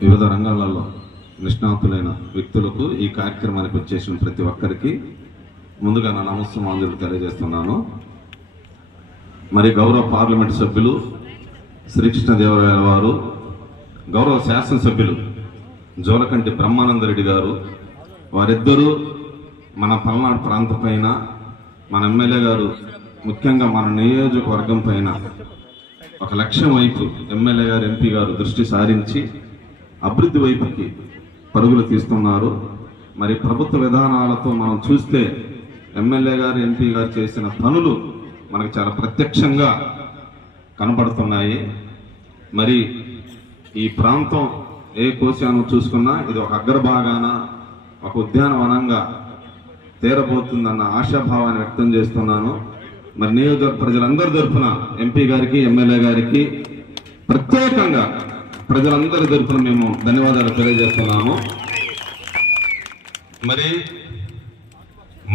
వివిధ రంగాలలో నిష్ణాతులైన వ్యక్తులకు ఈ కార్యక్రమానికి వచ్చేసిన ప్రతి ఒక్కరికి ముందుగా నా నమస్సమాంజలు తెలియజేస్తున్నాను. మరి గౌరవ పార్లమెంటు సభ్యులు శ్రీకృష్ణదేవరాయల వారు గౌరవ శాసనసభ్యులు జోలకంటి బ్రహ్మానందరెడ్డి గారు వారిద్దరూ మన పల్నాడు ప్రాంతం పైన మన ఎమ్మెల్యే గారు ముఖ్యంగా మన నియోజకవర్గం పైన ఒక లక్ష్యం వైపు ఎమ్మెల్యే గారు ఎంపీ గారు దృష్టి సారించి అభివృద్ధి వైపుకి పరుగులు తీస్తున్నారు. మరి ప్రభుత్వ విధానాలతో మనం చూస్తే ఎమ్మెల్యే గారు ఎంపీ గారు చేసిన పనులు మనకు చాలా ప్రత్యక్షంగా కనబడుతున్నాయి. మరి ఈ ప్రాంతం ఏ కోశానో చూసుకున్నా ఇది ఒక అగ్రభాగాన ఒక ఉద్యానవనంగా తీరబోతుందన్న ఆశాభావాన్ని వ్యక్తం చేస్తున్నాను. మరి నియోజకవర్గ ప్రజలందరి తరఫున ఎంపీ గారికి ఎమ్మెల్యే గారికి ప్రత్యేకంగా ప్రజలందరి తరఫున మేము ధన్యవాదాలు తెలియజేస్తున్నాము. మరి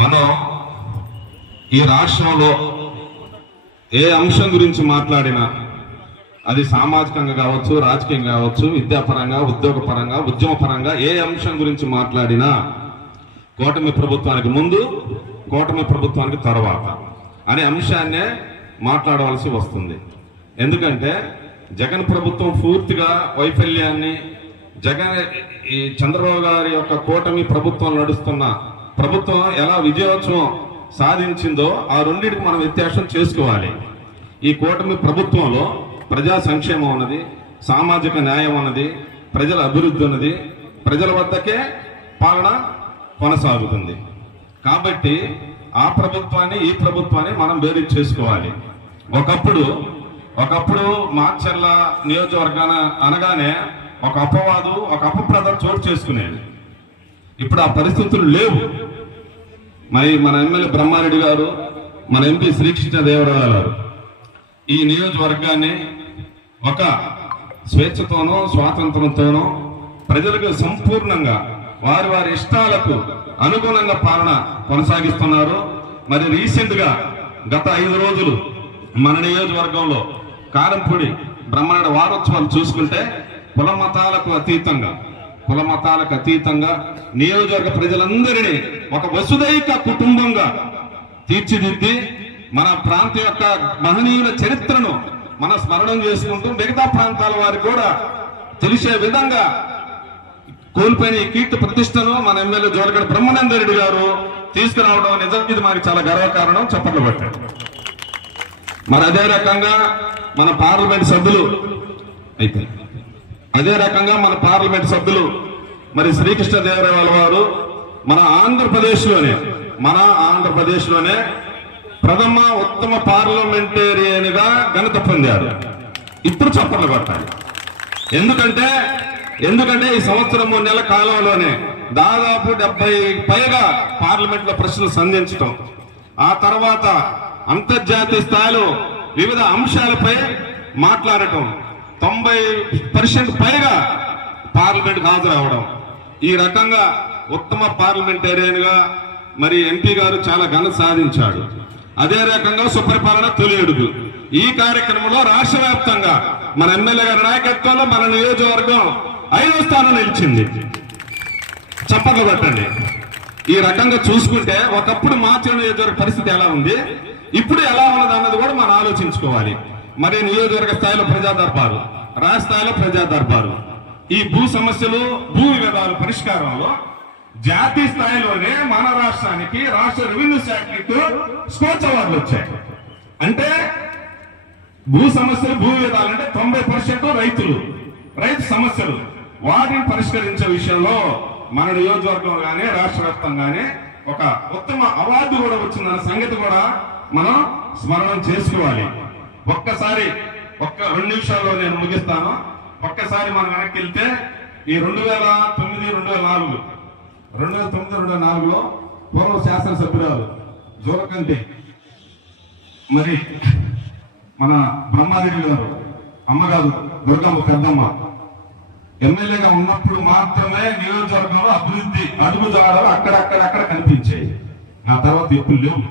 మనం ఈ రాష్ట్రంలో ఏ అంశం గురించి మాట్లాడినా అది సామాజికంగా కావచ్చు రాజకీయంగా కావచ్చు విద్యాపరంగా ఉద్యోగపరంగా ఉద్యమపరంగా ఏ అంశం గురించి మాట్లాడినా కూటమి ప్రభుత్వానికి ముందు కూటమి ప్రభుత్వానికి తర్వాత. అనే అంశాన్నే మాట్లాడవలసి వస్తుంది. ఎందుకంటే జగన్ ప్రభుత్వం పూర్తిగా వైఫల్యాన్ని జగన్ ఈ చంద్రబాబు గారి యొక్క కూటమి ప్రభుత్వం నడుస్తున్న ప్రభుత్వం ఎలా విజయోత్సవం సాధించిందో ఆ రెండింటికి మనం వ్యత్యాసం చేసుకోవాలి. ఈ కూటమి ప్రభుత్వంలో ప్రజా సంక్షేమం ఉన్నది సామాజిక న్యాయం ఉన్నది ప్రజల అభివృద్ధి ఉన్నది ప్రజల వద్దకే పాలన కొనసాగుతుంది. కాబట్టి ఆ ప్రభుత్వాన్ని ఈ ప్రభుత్వాన్ని మనం వేరు చేసుకోవాలి. ఒకప్పుడు ఒకప్పుడు మార్చర్ల నియోజకవర్గాన అనగానే ఒక అపవాదు ఒక అపప్రద చోటు చేసుకునేది. ఇప్పుడు ఆ పరిస్థితులు లేవు. మరి మన ఎమ్మెల్యే బ్రహ్మారెడ్డి గారు మన ఎంపీ శ్రీకృష్ణదేవరాయలు గారు ఈ నియోజకవర్గాన్ని ఒక స్వేచ్ఛతోనో స్వాతంత్రంతోనో ప్రజలకు సంపూర్ణంగా వారి వారి ఇష్టాలకు అనుగుణంగా పాలన కొనసాగిస్తున్నారు. మరి రీసెంట్గా గత ఐదు రోజులు మన నియోజకవర్గంలో కారంపూడి బ్రహ్మాండ వారోత్సవాలు చూసుకుంటే కుల మతాలకు అతీతంగా కుల మతాలకు అతీతంగా నియోజకవర్గ ప్రజలందరినీ ఒక వసుదైక కుటుంబంగా తీర్చిదిద్ది మన ప్రాంతం యొక్క మహనీయుల చరిత్రను మన స్మరణం చేసుకుంటూ మిగతా ప్రాంతాల వారికి కూడా తెలిసే విధంగా కోల్పోయిన ఈ కీర్తి ప్రతిష్టను మన ఎమ్మెల్యే జోలగడ బ్రహ్మానందరెడ్డి గారు తీసుకురావడం నిజం. ఇది మనకి చాలా గర్వకారణం చప్పట్లు పట్టాడు మరి అదే రకంగా మన పార్లమెంట్ సభ్యులు అయితే అదే రకంగా మన పార్లమెంట్ సభ్యులు మరి శ్రీకృష్ణదేవరాయల వారు మన ఆంధ్రప్రదేశ్లోనే మన ఆంధ్రప్రదేశ్లోనే ప్రథమ ఉత్తమ పార్లమెంటేరియన్గా ఘనత పొందారు. ఇప్పుడు చప్పట్లు పట్టాలి ఎందుకంటే ఎందుకంటే ఈ సంవత్సరం మూడు నెలల కాలంలోనే దాదాపు డెబ్బై పైగా పార్లమెంట్లో ప్రశ్నలు సంధించటం. ఆ తర్వాత అంతర్జాతీయ స్థాయిలో వివిధ అంశాలపై మాట్లాడటం. తొంభై పర్సెంట్ పైగా పార్లమెంట్ హాజరవడం. ఈ రకంగా ఉత్తమ పార్లమెంటేరియన్గా మరి ఎంపీ గారు చాలా ఘన సాధించాడు. అదే రకంగా సుపరిపాలన తొలి అడుగు ఈ కార్యక్రమంలో రాష్ట్ర వ్యాప్తంగా మన ఎమ్మెల్యే గారి నాయకత్వంలో మన నియోజకవర్గం ఐదో స్థానం నిలిచింది. చప్పట్లు ఈ రకంగా చూసుకుంటే ఒకప్పుడు మార్చిన నియోజకవర్గ పరిస్థితి ఎలా ఉంది? ఇప్పుడు ఎలా ఉన్నది అన్నది కూడా మనం ఆలోచించుకోవాలి. మరి నియోజకవర్గ స్థాయిలో ప్రజా దర్బారు రాష్ట్ర స్థాయిలో ప్రజా దర్బారు. ఈ భూ సమస్యలు భూ వివాదాల పరిష్కారంలో జాతీయ స్థాయిలోనే మన రాష్ట్రానికి రాష్ట్ర రెవెన్యూ శాఖకు స్కోచ్ అవార్డులు వచ్చాయి. అంటే భూ సమస్యలు భూ వివాదాలు అంటే తొంభై రైతులు రైతు సమస్యలు వాటిని పరిష్కరించే విషయంలో మన నియోజకవర్గం కానీ రాష్ట్ర వ్యాప్తంగానే ఒక ఉత్తమ అవార్డు కూడా వచ్చిందన్న సంగతి కూడా మనం స్మరణం చేసుకోవాలి. ఒక్కసారి ఒక్క రెండు నిమిషాల్లో నేను ముగిస్తాను. ఒక్కసారి మనం వెనక్కి వెళ్తే ఈ రెండు వేల తొమ్మిది రెండు వేల నాలుగు. రెండు వేల తొమ్మిది రెండు వేల నాలుగులో పూర్వ శాసనసభ్యురాలు జోలకంటి. మరి మన బ్రహ్మారెడ్డి గారు అమ్మగారు దుర్గమ్మ పెద్దమ్మ. ఎమ్మెల్యేగా ఉన్నప్పుడు మాత్రమే నియోజకవర్గంలో అభివృద్ధి అడుగుజాడలు అక్కడక్కడ అక్కడ కనిపించాయి. ఆ తర్వాత ఎప్పుడు లేవు.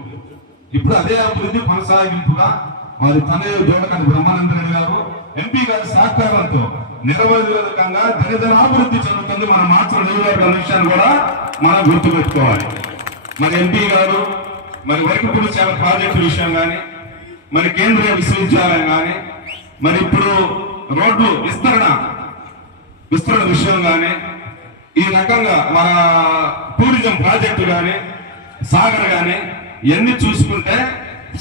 ఇప్పుడు అదే అభివృద్ధి కొనసాగింపుగా వారి తనయ్య జోడకండి బ్రహ్మానంద రెడ్డి గారు ఎంపీ గారి సహకారంతో నిరవధికంగా అభివృద్ధి చెందుతుంది. మన మాత్రం నియోజకవర్గం విషయాన్ని కూడా మనం గుర్తుపెట్టుకోవాలి. మరి ఎంపీ గారు మరి వైపు సేవ ప్రాజెక్టు విషయం కానీ మరి కేంద్రీయ విశ్వవిద్యాలయం కానీ మరి ఇప్పుడు రోడ్లు విస్తరణ విస్తరణ విషయం కానీ ఈ రకంగా మన టూరిజం ప్రాజెక్టు కానీ సాగర్ కానీ ఇవన్నీ చూసుకుంటే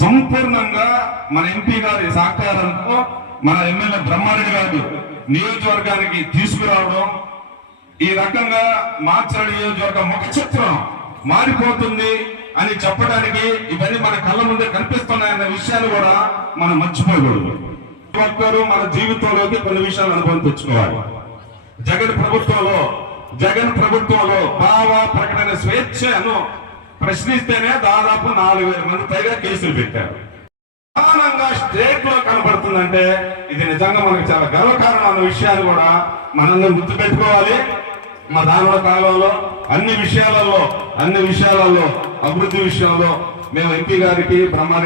సంపూర్ణంగా మన ఎంపీ గారి సహకారంతో మన ఎమ్మెల్యే బ్రహ్మారెడ్డి గారు నియోజకవర్గానికి తీసుకురావడం ఈ రకంగా మార్చాలి నియోజకవర్గం ముఖ చిత్రం మారిపోతుంది అని చెప్పడానికి ఇవన్నీ మన కళ్ళ ముందే కనిపిస్తున్నాయన్న విషయాలు కూడా మనం మర్చిపోకూడదు. ఒక్కరు మన జీవితంలోకి కొన్ని విషయాలు అనుభవం తెచ్చుకోవాలి. జగన్ ప్రభుత్వంలో జగన్ ప్రభుత్వంలో భావ ప్రకటన స్వేచ్ఛను ప్రశ్నిస్తేనే దాదాపు నాలుగు వేల మంది పైగా కేసులు పెట్టారు. ప్రధానంగా స్టేట్లో కనబడుతుందంటే ఇది నిజంగా మనకు చాలా గర్వకారణం అన్న విషయాన్ని కూడా మనందరం గుర్తుపెట్టుకోవాలి. మా దానిలో కాలంలో అన్ని విషయాలలో అన్ని విషయాలలో అభివృద్ధి విషయంలో మేము ఎంపీ గారికి బ్రహ్మాండ